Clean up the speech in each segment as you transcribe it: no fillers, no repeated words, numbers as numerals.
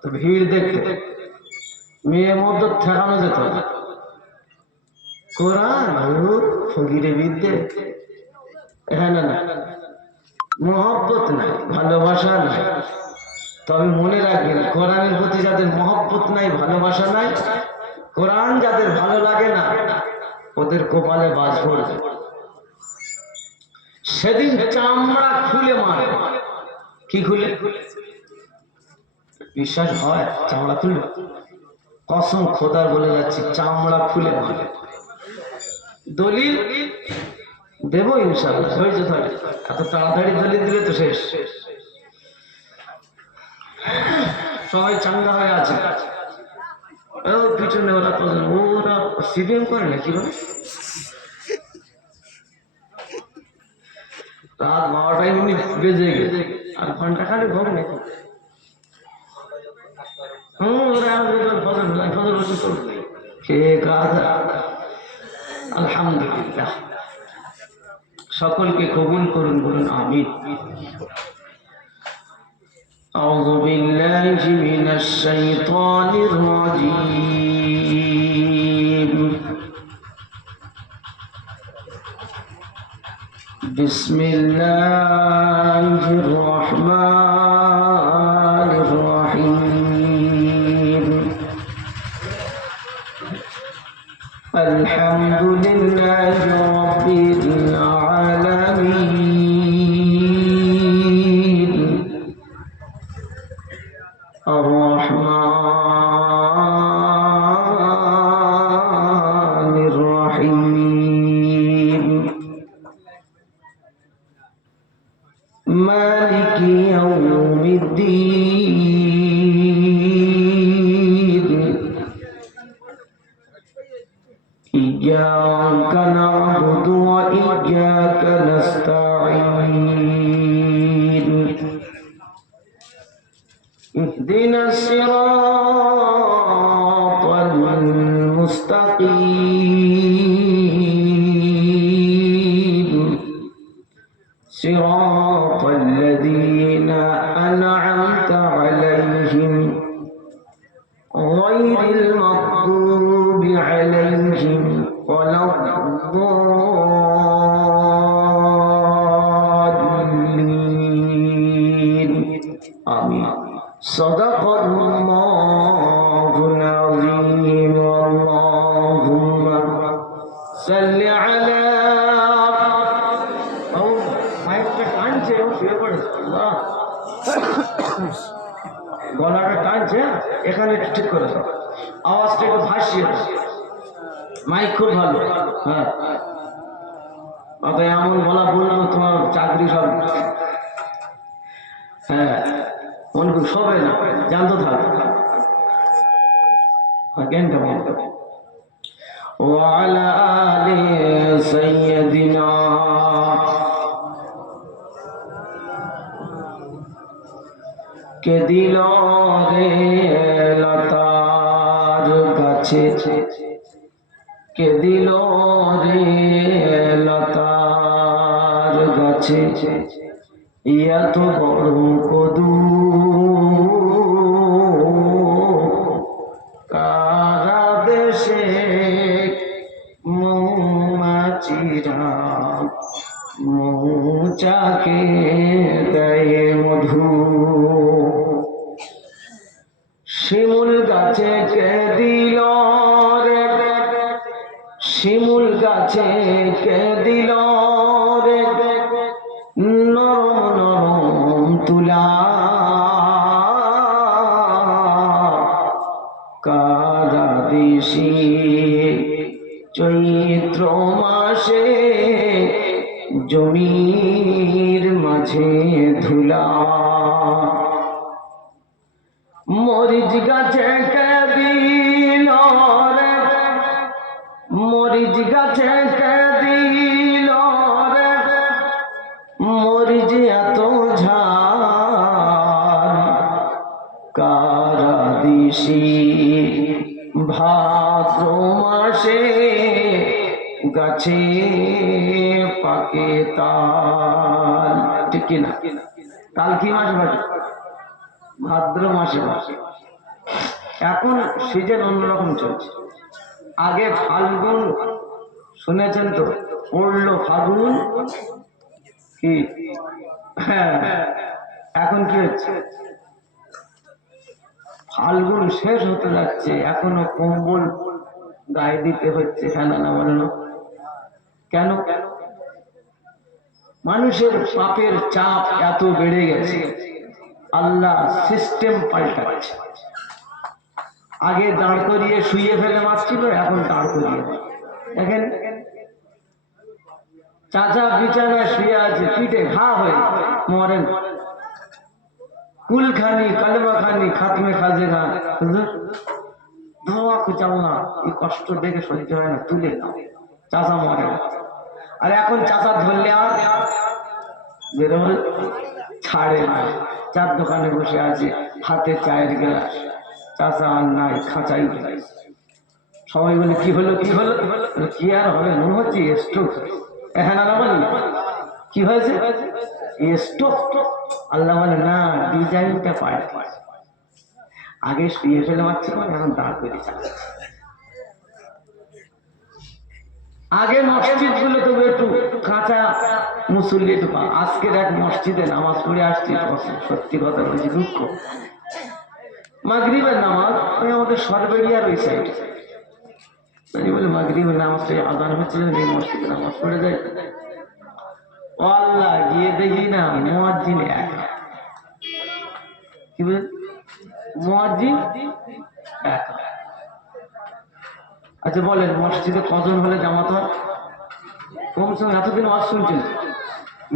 তো ভিড় দেখতে মেয়ে মধ্যে ঠেকানো যেত না। কোরআন ফকিরে বিদ্যে এখানে না, মহব্বত নাই, ভালোবাসা নাই। তবে মনে রাখবেন, কোরআনের প্রতি যাদের মহব্বত নাই, ভালোবাসা নাই, কোরআন যাদের ভালো লাগে না, ওদের কপালে বাজ পড়বে। সেদিন চামড়া খুলে মারে। কি খুলে? বিশ্বাস হয় চামড়া খুলে? কসম খোদার বলে যাচ্ছি, চামড়া খুলে মারে। দলিল দেবো ইনশাআল্লাহ, ধৈর্য ধরে। এত তাড়াতাড়ি দলিল দিলে তো শেষ। সবাই চাঙ্গা হয়ে আছে, পিছনে ওরা সিপিএম করে না, কি বলে রাত 12টায় মিনিট বেজে গেছে, আর ঘন্টা খালি ভোগ নাকি। আলহামদুলিল্লাহ, সকলকে কবুল করুন, বলুন আমিন। أعوذ بالله من الشيطان الرجيم. بسم الله الرحمن الرحيم. الحمد لله رب العالمين. الرحمن الرحيم. مالك يوم الدين. إياك نعبد وإياك نستعين. اهدنا الصراط المستقيم. صراط الذين أنعمت عليهم غير المغضوب عليهم ولا الضالين. آمين. صدق الله العظيم. اللهم صل على গলাটা টানছে, এখানে ঠিক করে দাও, আওয়াজটা একটু ভাসিয়ে দাও। মাইক খুব ভালো। হ্যাঁ, এমন গলা বললো তোমার চাকরি সব। হ্যাঁ, মনকু সবে না, জানতো থাকবে। জ্ঞানটা বলতে وعلى آل سيدنا কে দিল রে লতার গাছে, কে দিল রে লতার গাছে, এত বড় কদু কারা দেশে মৌমাছিরা মৌচাকে দেয় মধু। শিমুল গাছে কে দিল রে, শিমুল গাছে কে দিল রে নরম নরম তুলা, কারা দিশি চৈত্র মাসে জমির মাঝে ধুলা। মরিচ গাছে কে দিল রে, মরিচ গাছে কে দিল রে মরিচ এত ঝাল, কারা দিশি ভাদ্র মাসে গাছে পাকে তাল। ঠিক কিনা? তাল কি মাসে পাকে? ভাদ্র মাসে পাকে। এখন সিজন অন্যরকম চলছে। আগে ফাল্গুন শুনেছেন তো, পড়লো ফাগুন কি, হ্যাঁ, এখন কি হচ্ছে, ফাল্গুন শেষ হতে যাচ্ছে, এখনো কম্বল গায়ে দিতে হচ্ছে। কেন না বললো, কেন? মানুষের পাপের চাপ এত বেড়ে গেছে, আল্লাহ সিস্টেম পাল্টাচ্ছে। আগে দাঁড় করিয়ে শুয়ে ফেলে মারছিল, এখন দাঁড় করিয়ে। দেখেন চাচা বিছানায় শুয়ে আছে, পিঠে ঘা হয়ে মরেন, কুলখানি কালেমাখানি খাতমে খাজে না, ধোয়া খুঁচাও না, এই কষ্ট দেখে সহ্য হয় না, তুলে নাও, চাচা মরে। আর এখন চাচা ধরলে আর বেরোবে ছাড়ে না, চার দোকানে বসে আছে, হাতে চায়ের গ্লাস, চাচা আর নাই, খাঁচাই গ্লাস। সবাই বলে কি হলো, কি হলো, কি আর হবে, মনে হচ্ছে স্ট্রোক। হ্যাঁ না বলি, কি হয়েছে, স্ট্রোক। আল্লাহ বলে না, ডিজাইনটা পায়। আগে শুয়ে ফেলে মারছিল, এখন দাঁড় করে চালাচ্ছে। আগে মসজিদ গুলো তো একটু কাঁচা মুসল্লি একটু, আজকের এক মসজিদে নামাজ পড়ে আসছি, সত্যি কথা বলছি, দুঃখ। মাগরিবের নামাজ ওই আমাদের সরবেরিয়ার ওই সাইড, বলে মাগরিবের নামাজটা আদান হচ্ছিল, এই মসজিদে নামাজ পড়ে যায়। আল্লাহ গিয়ে দেখি না, মুয়াজ্জিন একা। কি বলে, মুয়াজ্জিন একা। আচ্ছা বলেন, মসজিদে কজন হলে জামাত হয়? কমসে কম এতদিন ওয়াজ শুনছেন,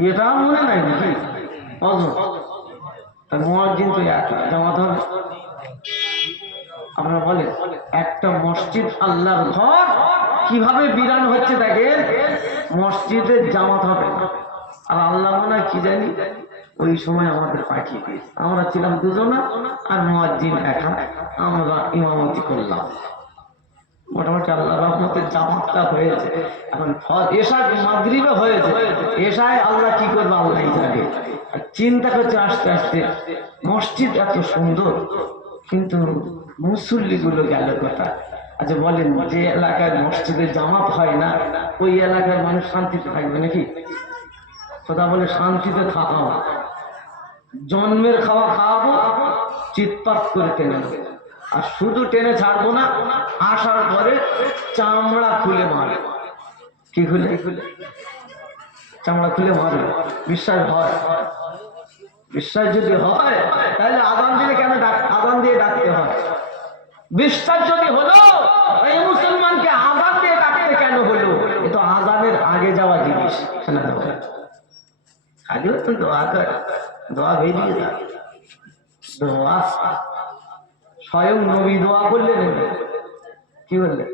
এটা মনে নাই নাকি কজন? মুয়াজ্জিন তো একা, জামাত হবে। আপনারা বলেন, একটা মসজিদ আল্লাহর ঘর কিভাবে বিরান হচ্ছে দেখেন, মসজিদে জামাত হবে না। আর আল্লাহ মনে হয় কি জানি ওই সময় আমাদের পাঠিয়ে দিয়েছে, আমরা ছিলাম দুজনা আর মুয়াজ্জিন একা, আমরা ইমামতি করলাম। মোটামুটি আল্লাহ রহমতের জামাতটা হয়েছে। এখন এশায় মাগরিবে হয়েছে, এশায় আল্লাহ কি করবে আল্লাহ জানে। চিন্তা করছে আস্তে আস্তে, মসজিদ এত সুন্দর কিন্তু মুসল্লি গুলো গেল কোথায়? আচ্ছা বলেন, যে এলাকায় মসজিদে জামাত হয় না ওই এলাকার মানুষ শান্তিতে থাকবে নাকি? কথা বলে শান্তিতে থাকা, জন্মের খাওয়া খাওয়াবো, চিৎপাত করে টেনে নেবো। আর শুধু টেনে ছাড়বো না, আসার পরে চামড়া খুলে মারবে। কি খুলে? চামড়া খুলে মারবে। বিশ্বাস হয়? বিশ্বাস যদি হয় তাহলে আযান দিলে কেন আযান দিয়ে ডাকতে হয়? বিশ্বাস যদি হলো, এই মুসলমানকে আযান দিয়ে ডাকতে কেন হলো? এ তো আযানের আগে যাওয়া জিনিস। শোনা যাবে আগেও তো দোয়া করে, দোয়া বেরিয়ে যায়, দোয়া স্বয়ং নবী দোয়া করলে নেবে। কি বললে?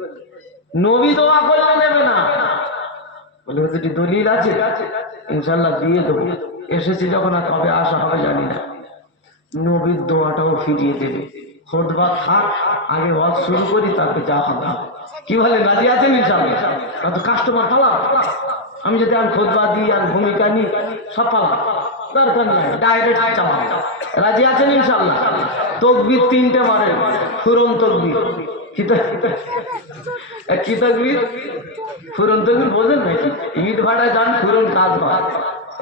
নবী দোয়া করলে নেবে না। বলে যদি দলিল আছে ইনশাল্লাহ দিয়ে দেবো, এসেছি যখন আর কবে আসা হবে জানি না। নবীর দোয়াটাও ফিরিয়ে দেবে। খুতবা থাক, আগে ওয়াজ শুরু করি, তারপরে যা হবে। কি বলে, রাজি আছেন ইনশাল্লাহ? কত কাস্টমার পালা, আমি যদি আর খুতবা দিই আর ভূমিকা নিই সব পালা, দরকার নাই, ডাইরেক্ট চালাও। রাজি আছেন ইনশাল্লাহ? তকবীর 3টে মারেন, ফুরন তকবীর। কি তকবীর? ফুরন তকবীর বোঝেন নাকি? ইট ভাটায় যান, ফুরন কাজ হয়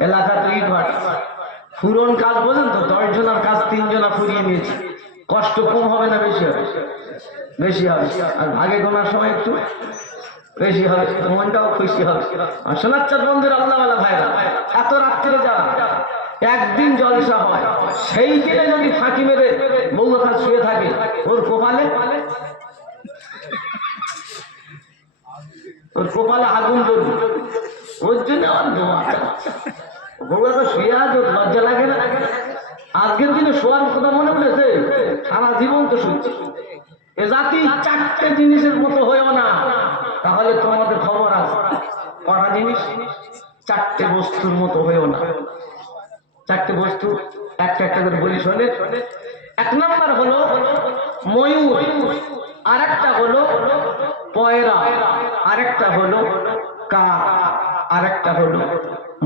এলাকার, তো ইট ভাটা ফুরন কাজ বোঝেন তো? 10 জনের কাজ 3 জনা ফুরিয়ে নিয়েছে। কষ্ট কম হবে না বেশি হবে? বেশি হবে। আর ভাগে গোনার সময় একটু বেশি হবে, মনটাও খুশি হবে। আর সোনাচ্চাঁদ বন্ধুর আল্লাহওয়ালা ভাইরা, এত রাত্রে যারা একদিন জলসা হয়, সেই দিনে যদি ফাঁকি মেরে বৌলখা শুয়ে থাকে, ওর কপালে আগুন জ্বলবে। ওর জন্য আমার দোয়া, বৌলখা শুয়ে আছে, লজ্জা লাগে না? আজকের দিনে শোয়ার কথা মনে পড়েছে, সারা জীবন তো শুনছি। এ জাতি 4টে জিনিসের মতো হয়েও না, তাহলে তোমাদের খবর আছে। কটা জিনিস? 4টে বস্তুর মতো হয়েও না। 4টে বস্তু একটা একটা করে বলি শোনে। 1 নম্বর হলো ময়ূর, আরেকটা হলো পয়রা, আরেকটা হলো কাক, আরেকটা হলো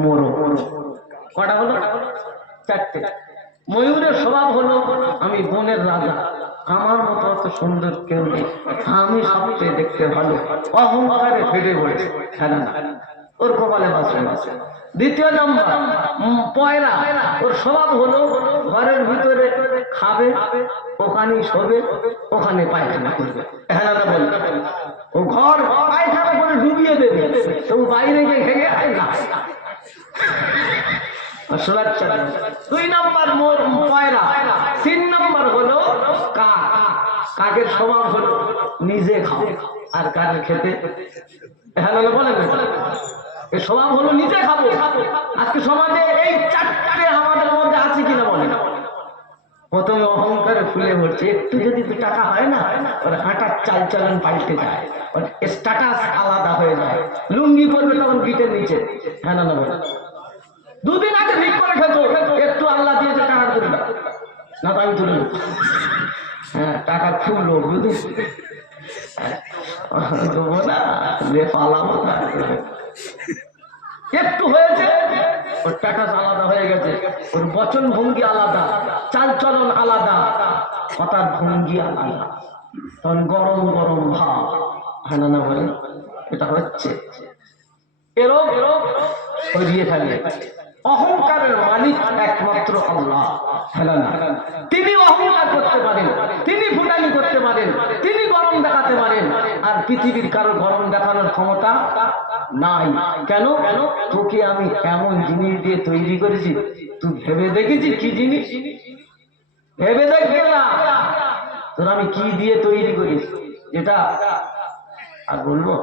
মোরগ। কটা হলো? 4টে। ময়ূরের স্বভাব হলো আমি বনের রাজা, আমার মতো অত সুন্দর কেউ নেই, আমি সবচেয়ে দেখতে ভালো, অহংকারে ফেটে পড়েছে। হ্যাঁ না, ওর কপালে বাঁচবে না। দ্বিতীয় নম্বর পয়রা, ওর স্বভাব হলো ঘরের ভিতরে খাবে, ওখানেই শোবে, ওখানে পায়খানা করবে। হ্যাঁ না বলবে, ও ঘর পায়খানা করে ডুবিয়ে দেবে, তো বাইরে গিয়ে ঘেগে আয় না। দুই নম্বর পয়রা। তিন নম্বর হলো কাক। কাকের স্বভাব হলো নিজে খাও আর কাকে খেতে। হ্যাঁ না বলেন, এর স্বভাব হলো নিজে খাবো। আজকে সমাজে এই চারটে আমাদের মধ্যে আছে কিনা বলেন। প্রথমে অহংকারে ফুলে উঠছে, একটু যদি টাকা হয় না, ওর হাঁটার চাল চলন পাল্টে যায়, ওর স্ট্যাটাস আলাদা হয়ে যায়। লুঙ্গি পরবে তখন পিঠের নিচে। হ্যাঁ না বলেন, দুদিন আগে ঠিক করে খেত, একটু আল্লাহ দিয়েছে টাকা করবে না, তো আমি তুলে নেব। হ্যাঁ, টাকা খুব লোক বুঝলি, দেবো না, পালাবো না। একটু হয়েছে, ওর টাকা আলাদা হয়ে গেছে, ওর বচন ভঙ্গি আলাদা, চাল চলন আলাদা, কথার ভঙ্গি আলাদা, তখন গরম গরম ভাব। হ্যাঁ না বলে, এটা হচ্ছে এরকম সরিয়ে ফেলে। অহংকারের মালিক একমাত্র আল্লাহ। হ্যাঁ না, তিনি অহংকার করতে পারেন, তিনি ফুটানি করতে পারেন, তিনি গরম দেখাতে পারেন, আর পৃথিবীর কারো গরম দেখানোর ক্ষমতা নাই। কেন? তোকে আমি এমন জিনিস দিয়ে তৈরি করেছি, তুই ভেবে দেখেছিস কি জিনিস? ভেবে দেখবে না তোর আমি কি দিয়ে তৈরি করেছি, যেটা আর বলবো।